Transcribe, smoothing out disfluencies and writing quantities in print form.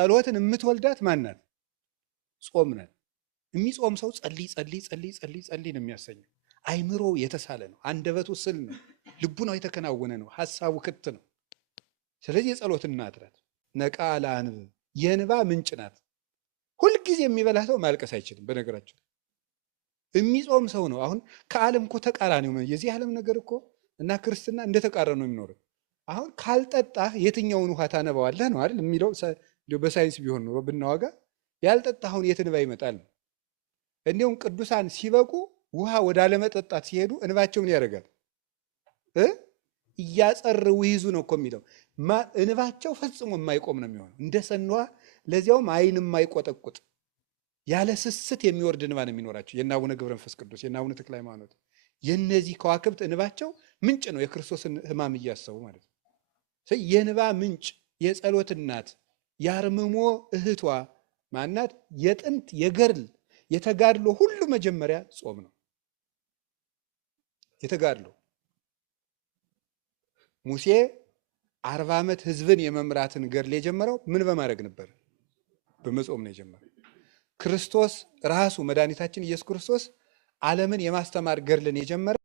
ጸሎትን የምትወልዳት ማናት? ጾም ናት። የሚጾም ሰው ጸልይ ጸልይ ጸልይ ጸልይ ጸልይ ነው የሚያሰኘው። አይምሮ የተሳለ ነው፣ አንደበቱ ስል ነው፣ ልቡናው የተከናወነ ነው፣ ሐሳቡ ክት ነው። ስለዚህ የጸሎት እናት ናት። ነቃ ለአንብ የእንባ ምንጭ ናት። ሁልጊዜ የሚበላ ሰው ማልቀስ አይችልም። በነገራችን የሚጾም ሰው ነው። አሁን ከዓለም እኮ ተቃራኒ ነው። የዚህ ዓለም ነገር እኮ እና ክርስትና እንደተቃረኑ ነው የሚኖሩት። አሁን ካልጠጣህ የትኛውን ውሃ ታነባዋለህ ነው አይደል የሚለው። በሳይንስ ቢሆን ኖሮ ብናዋጋ ያልጠጣኸውን የት እንባ ይመጣል ነው። እንዲሁም ቅዱሳን ሲበቁ ውሃ ወደ አለመጠጣት ሲሄዱ እንባቸው ምን ያደርጋል? እያጸርው ይይዙ ነው እኮ የሚለው። እንባቸው ፈጽሞ የማይቆም ነው የሚሆነው፣ እንደ ሰኗ፣ ለዚያውም አይን የማይቆጠቁጥ ያለ ስስት የሚወርድ እንባ ነው የሚኖራቸው። የእነ አቡነ ገብረ መንፈስ ቅዱስ፣ የእነ አቡነ ተክለ ሃይማኖት፣ የእነዚህ ከዋክብት እንባቸው ምንጭ ነው፣ የክርስቶስን ሕማም እያሰቡ ማለት ነው። የእንባ ምንጭ፣ የጸሎት እናት፣ የአርምሞ እህቷ ማናት? የጥንት የገድል የተጋድሎ ሁሉ መጀመሪያ ጾም ነው። የተጋድሎ ሙሴ 40 ዓመት ህዝብን የመምራትን ገድል የጀመረው ምን በማድረግ ነበር? በመጾም ነው የጀመረው። ክርስቶስ ራሱ መድኃኒታችን ኢየሱስ ክርስቶስ ዓለምን የማስተማር ገድልን የጀመረው